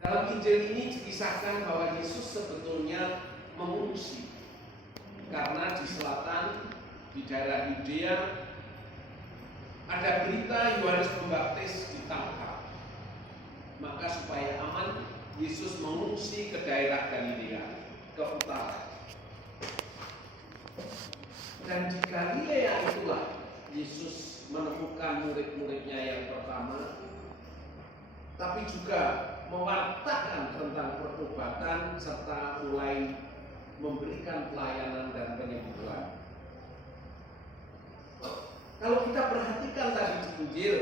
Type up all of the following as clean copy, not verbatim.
Dalam Injil ini dikisahkan bahwa Yesus sebetulnya mengungsi karena di selatan, di daerah Yudea, ada berita Yohanes Pembaptis ditangkap. Maka supaya aman, Yesus mengungsi ke daerah Galilea, ke utara. Dan di Galilea itulah Yesus menemukan murid-muridnya yang pertama, tapi juga mewartakan tentang pertobatan serta mulai memberikan pelayanan dan penyembuhan. Kalau kita perhatikan tadi di Injil,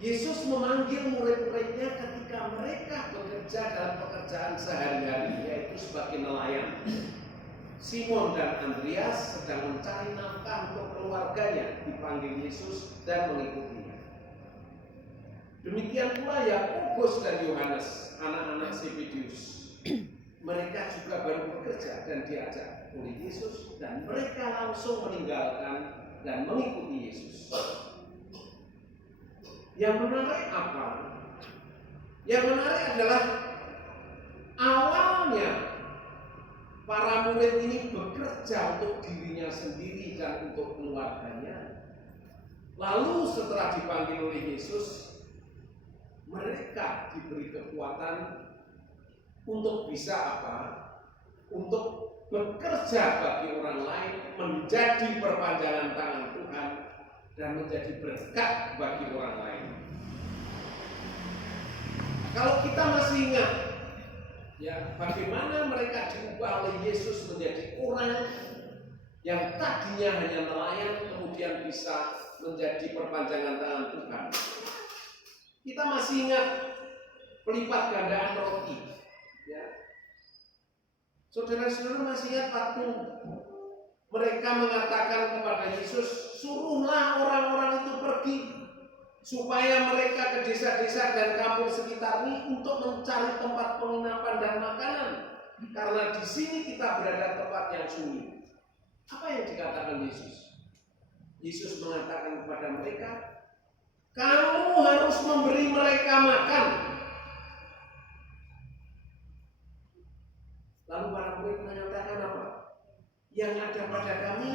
Yesus memanggil murid-muridnya ketika mereka bekerja dalam pekerjaan sehari-hari, yaitu sebagai nelayan. Simon dan Andreas sedang mencari nafkah untuk keluarganya, dipanggil Yesus dan mengikutinya. Demikian pula Yakobus dan Yohanes, anak-anak Zebedeus. Mereka juga baru bekerja dan diajak oleh Yesus, dan mereka langsung meninggalkan dan mengikuti Yesus. Yang menarik apa? Yang menarik adalah awalnya para murid ini bekerja untuk dirinya sendiri dan untuk keluarganya. Lalu setelah dipanggil oleh Yesus, mereka diberi kekuatan untuk bisa apa? Untuk bekerja bagi orang lain, menjadi perpanjangan tangan Tuhan dan menjadi berkat bagi orang lain. Kalau kita masih ingat, ya, bagaimana mereka diubah oleh Yesus menjadi orang yang tadinya hanya nelayan, kemudian bisa menjadi perpanjangan tangan Tuhan. Kita masih ingat pelipat gandaan roti, ya. Saudara-saudara masih ingat waktu mereka mengatakan kepada Yesus, suruhlah orang-orang itu pergi supaya mereka ke desa-desa dan kampung sekitar ini untuk mencari tempat penginapan dan makanan, karena di sini kita berada tempat yang sunyi. Apa yang dikatakan Yesus? Yesus mengatakan kepada mereka, kamu harus memberi mereka makan. Lalu para murid mengatakan apa? Yang ada pada kami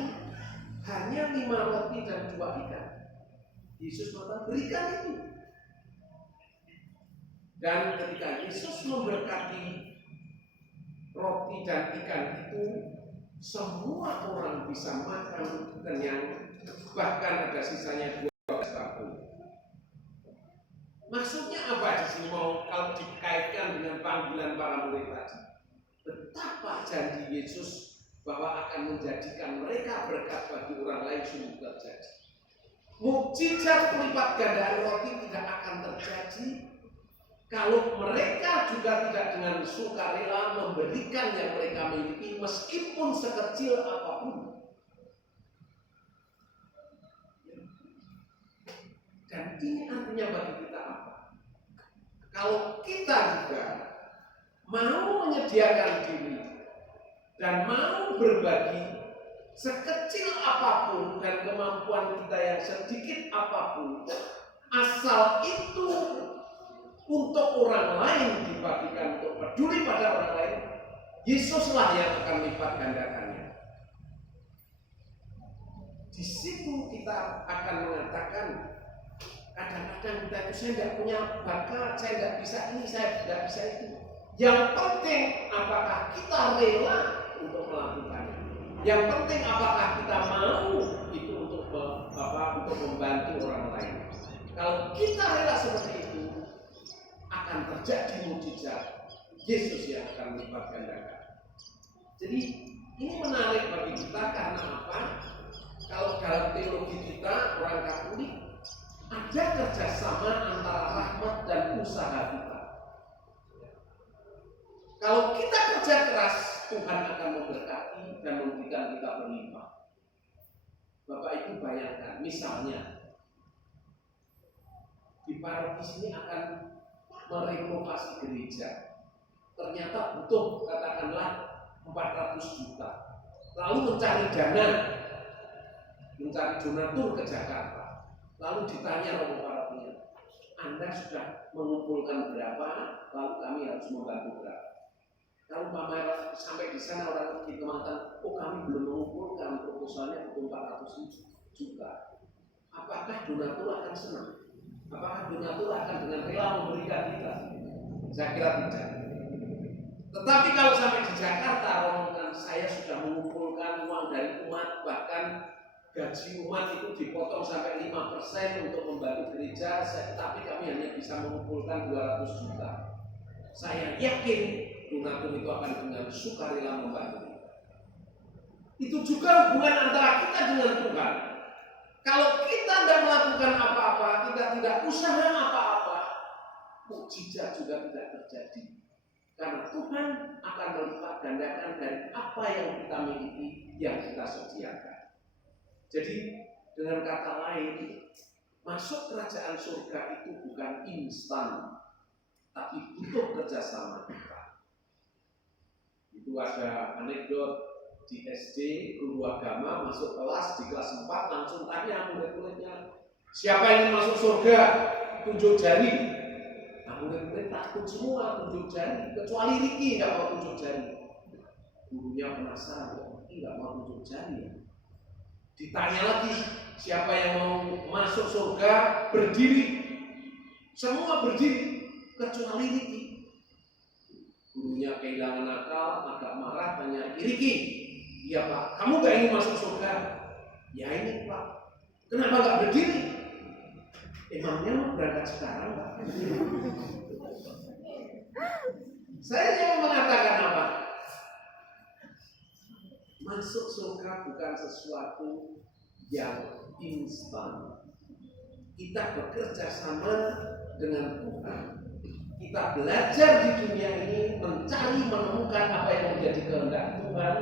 hanya 5 roti dan 2 ikan. Yesus mengatakan, berikan itu. Dan ketika Yesus memberkati roti dan ikan itu, semua orang bisa makan kenyang, bahkan ada sisanya 12 batu. Maksudnya apa di sini mau kalau dikaitkan dengan panggilan para murid tadi? Betapa janji Yesus bahwa akan menjadikan mereka berkat bagi orang lain sungguh terjadi. Mukjizat pelipat gandaan roti tidak akan terjadi kalau mereka juga tidak dengan sukarela memberikan yang mereka miliki meskipun sekecil apapun. Dan ini artinya bagi kita apa? Kalau kita juga mau menyediakan diri dan mau berbagi sekecil apapun dan kemampuan kita yang sedikit apapun, asal itu untuk orang lain dibagikan, untuk peduli pada orang lain, Yesuslah yang akan lipat gandakannya. Di situ kita akan mengatakan, kadang-kadang kita itu saya tidak punya bakat, saya tidak bisa ini, saya tidak bisa itu. Yang penting apakah kita rela untuk melakukannya. Yang penting apakah kita mau itu untuk membantu orang lain. Kalau kita rela seperti itu, akan terjadi mukjizat. Yesus yang akan melipat gandakan. Jadi ini menarik bagi kita karena apa? Kalau dalam teologi kita orang Katolik ada kerjasama antara rahmat dan usaha kita. Kalau kita kerja keras, Tuhan akan memberkati dan memberikan kita berlimpah. Bapak Ibu bayangkan, misalnya di paroki sini akan merenovasi gereja. Ternyata butuh katakanlah 400 juta. Lalu mencari dana, mencari donatur ke Jakarta. Lalu ditanya oleh parokinya, Anda Anda sudah mengumpulkan berapa, lalu kami harus membantu berapa. Kalau Pamer sampai di sana orang itu mengatakan, oh kami belum mengumpulkan proposalnya untuk 400 juta. Apakah donatur akan senang? Apakah donatur akan dengan rela memberikan kita? Saya kira tidak. Tetapi kalau sampai di Jakarta, orang saya sudah mengumpulkan uang dari umat, bahkan gaji umat itu dipotong sampai 5% untuk membantu gereja, tapi kami hanya bisa mengumpulkan 200 juta. Saya yakin donatur itu akan dengan sukarela membantu. Itu juga hubungan antara kita dengan Tuhan. Kalau kita tidak melakukan apa-apa, kita tidak usaha apa-apa, mukjizat juga tidak terjadi. Karena Tuhan akan melipat gandakan dari apa yang kita miliki, yang kita sediakan. Jadi dengan kata lain, masuk kerajaan surga itu bukan instan, tapi butuh kerjasama kita. Itu ada anekdot di SD, guru agama masuk kelas, di kelas 4 langsung tanya murid-muridnya, siapa yang ingin masuk surga? Tunjuk jari. Nah murid-murid takut semua tunjuk jari, kecuali Riki nggak mau tunjuk jari. Gurunya penasaran, Riki nggak mau tunjuk jari. Ditanya lagi, siapa yang mau masuk surga? Berdiri. Semua berdiri, kecuali Riki. Gurunya kehilangan akal, agak marah, tanya, Riki, iya Pak, kamu gak ingin masuk surga? Ya ini Pak. Kenapa gak berdiri? Emangnya mau berangkat sekarang Pak? Saya yang mengatakan apa? Masuk surga bukan sesuatu yang instan. Kita bekerja sama dengan Tuhan. Kita belajar di dunia ini mencari menemukan apa yang menjadi kehendak Tuhan,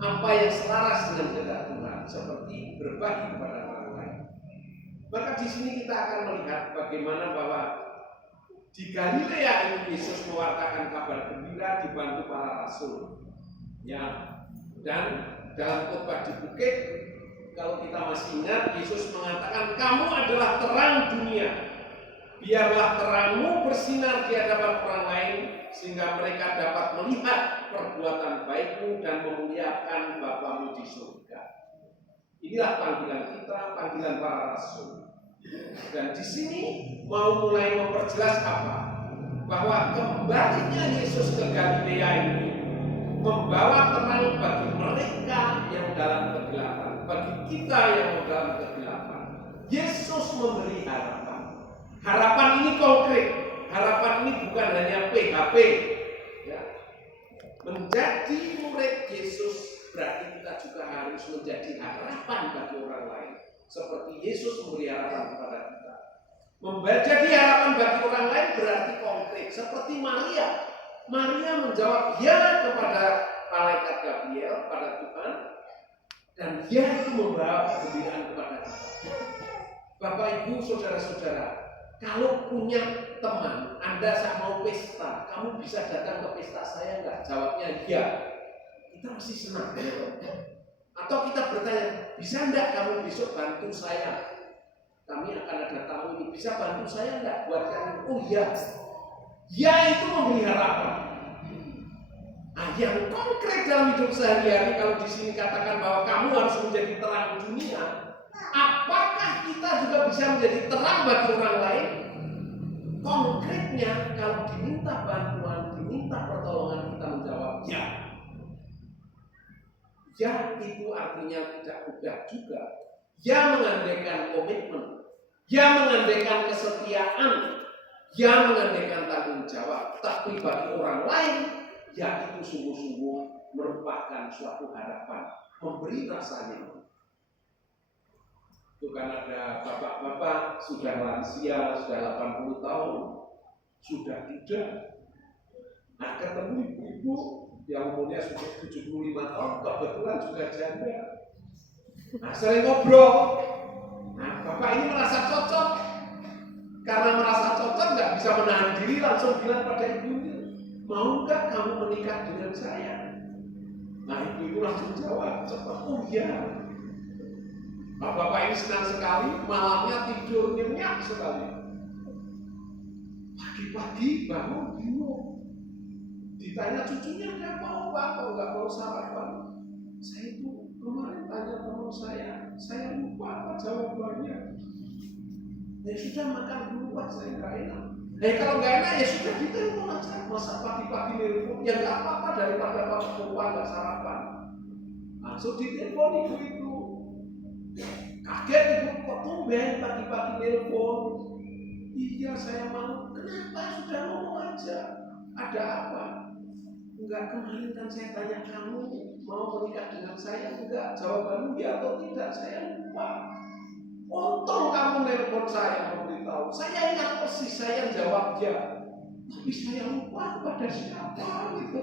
apa yang selaras dengan kehendak Tuhan, seperti berbagi kepada orang lain. Maka di sini kita akan melihat bagaimana bahwa di Galilea ini Yesus mewartakan kabar gembira dibantu para rasul. Ya, dan dalam khotbah di bukit, kalau kita masih ingat, Yesus mengatakan, kamu adalah terang dunia. Biarlah terangmu bersinar di hadapan orang lain, sehingga mereka dapat melihat perbuatan baikmu dan memuliakan Bapamu di surga. Inilah panggilan kita, panggilan para rasul. Dan di sini mau mulai memperjelas apa? Bahwa kembalinya Yesus ke Galilea ini membawa terang bagi mereka yang dalam kegelapan, bagi kita yang dalam kegelapan. Yesus memberi harapan. Harapan ini konkret. Harapan ini bukan hanya PHP. Ya. Menjadi murid Yesus berarti kita juga harus menjadi harapan bagi orang lain. Seperti Yesus memberi harapan kepada kita. Menjadi harapan bagi orang lain berarti konkret. Seperti Maria. Maria menjawab ya kepada malaikat Gabriel, pada Tuhan. Dan ya itu membawa kegembiraan kepada kita. Bapak, Ibu, Saudara-saudara, kalau punya teman, Anda mau pesta, kamu bisa datang ke pesta saya enggak? Jawabnya iya. Kita masih senang. Atau kita bertanya, bisa enggak kamu besok bantu saya? Kami akan ada tamu ini, bisa bantu saya enggak? Buatkan, oh iya. Ya itu memberi harapan. Nah, yang konkret dalam hidup sehari-hari, kalau di sini katakan bahwa kamu harus menjadi terang dunia, apakah kita juga bisa menjadi terang bagi orang lain? Konkretnya, kalau diminta bantuan, diminta pertolongan, kita menjawab ya. Ya itu artinya tidak mudah juga. Ya mengandaikan komitmen, ya mengandaikan kesetiaan, ya mengandaikan tanggung jawab. Tapi bagi orang lain, ya itu sungguh-sungguh merupakan suatu harapan, memberi rasa nyaman. Itu kan ada bapak-bapak sudah lansia, sudah 80 tahun, sudah tidak. Nah ketemu ibu-ibu yang umurnya sudah 75 tahun, kebetulan juga janda. Nah sering ngobrol. Nah bapak ini merasa cocok. Karena merasa cocok nggak bisa menahan diri, langsung bilang pada ibunya, mau nggak kamu menikah dengan saya? Nah ibu-ibu langsung jawab, cepat, oh iya. Bapak ini senang sekali, malamnya tidur nyenyak sekali. pagi bangun bingung. Ditanya cucunya, dia mau apa? Nggak mau sarapan. Saya itu kemarin tanya teman saya lupa apa jawabannya. Ya sudah makan dulu Pak, saya nggak enak. Kalau nggak enak ya sudah ditelepon aja. Masa pagi-pagi nelpon? Ya nggak apa-apa daripada Pak lupa nggak sarapan. Langsung ditelepon itu. Kaget ibu, kok tumben pagi-pagi nelpon? Iya saya mau. Kenapa? Sudah ngomong aja. Ada apa? Enggak, kemarin kan saya tanya kamu mau menikah dengan saya, enggak, jawabanmu ya atau tidak, saya lupa. Untung kamu nelpon saya memberitahu. Saya ingat persis saya jawab ya, tapi saya lupa pada siapa gitu.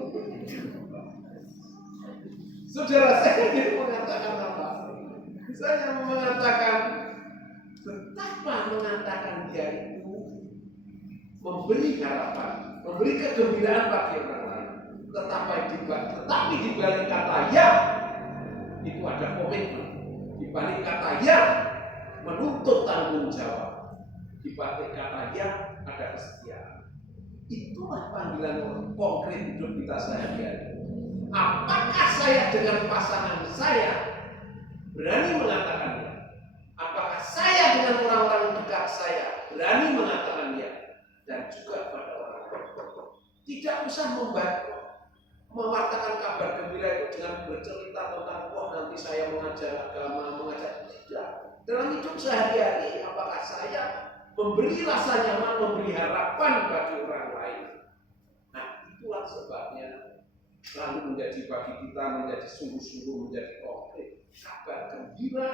Saudara saya dia mengatakan apa? Saya mengatakan betapa mengatakan dia itu memberi harapan, memberi kegembiraan bagi orang lain. Tetapi di balik kata ya itu ada komitmen. Di balik kata ya menuntut tanggung jawab. Di balik kata ya ada kesetiaan. Itulah panggilan konkret hidup kita sehari-hari. Apakah saya dengan pasangan saya berani mengatakannya? Apakah saya dengan orang-orang dekat saya berani mengatakannya? Dan juga pada orang lain. Tidak usah mewartakan kabar gembira itu dengan bercerita tentang wah nanti saya mengajar agama, tidak. Dalam hidup sehari-hari, apakah saya memberi rasa nyaman, memberi harapan bagi orang lain? Nah, itulah sebabnya lalu menjadi bagi kita menjadi sungguh-sungguh menjadi konkret. Kabar gembira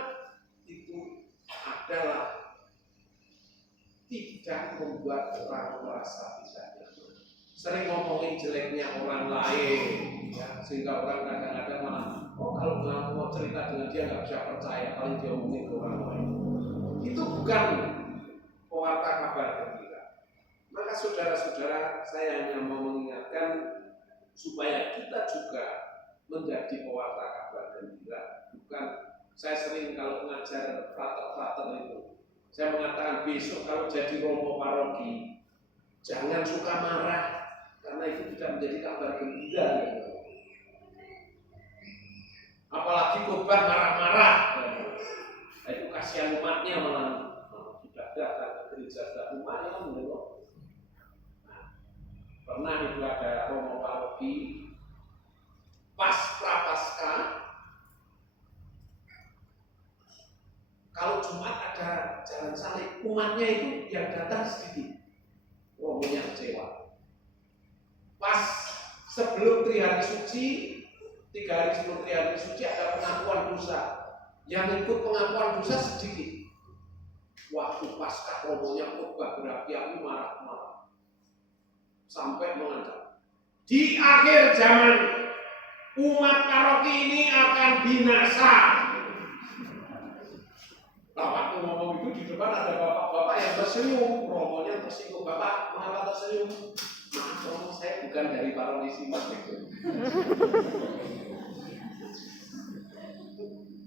itu adalah tidak membuat orang merasa tidak nyaman. Sering ngomongin jeleknya orang lain, ya, sehingga orang kadang-kadang malah, kalau nggak mau cerita dengan dia nggak bisa percaya kalau dia ngomongin ke orang lain. Itu bukan pewarta kabar gembira. Maka saudara-saudara, saya hanya mau mengingatkan supaya kita juga menjadi pewarta kabar gembira. Bukan, saya sering kalau mengajar frater-frater itu, saya mengatakan besok kalau jadi romo paroki, jangan suka marah, karena itu tidak menjadi kabar gembira. Apalagi khotbah marah-marah, nah, itu kasihan umatnya malah sudah datang ke gereja sudah umatnya kan menurut. Pernah itu ada romo paroki pas prapaskah, kalau Jumat ada jalan salib, umatnya itu yang datang sedikit, romonya kecewa. Pas sebelum Trihari Suci, 3 hari sebelum Trihari Suci ada pengakuan dosa, yang ikut pengakuan dosa sedikit. Waktu Paskah romonya khotbah berapi-api marah-marah sampai mengancam, di akhir zaman umat paroki ini akan binasa. Nah, waktu ngomong itu di depan ada bapak-bapak yang tersenyum, romonya tersinggung. Bapak, mengapa tersenyum? Maaf, romo saya bukan dari paroki Simat itu.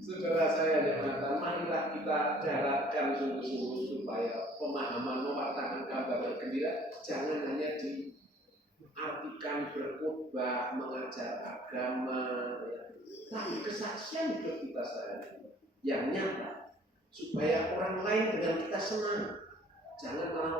Saudara saya yang mengatakan, marilah kita daratkan sungguh-sungguh supaya pemahaman mewartakan kabar gembira jangan hanya diartikan berkhotbah, mengajar agama, ya. Tapi kesaksian hidup kita sehari yang nyata supaya orang lain dengan kita senang. Jangan malah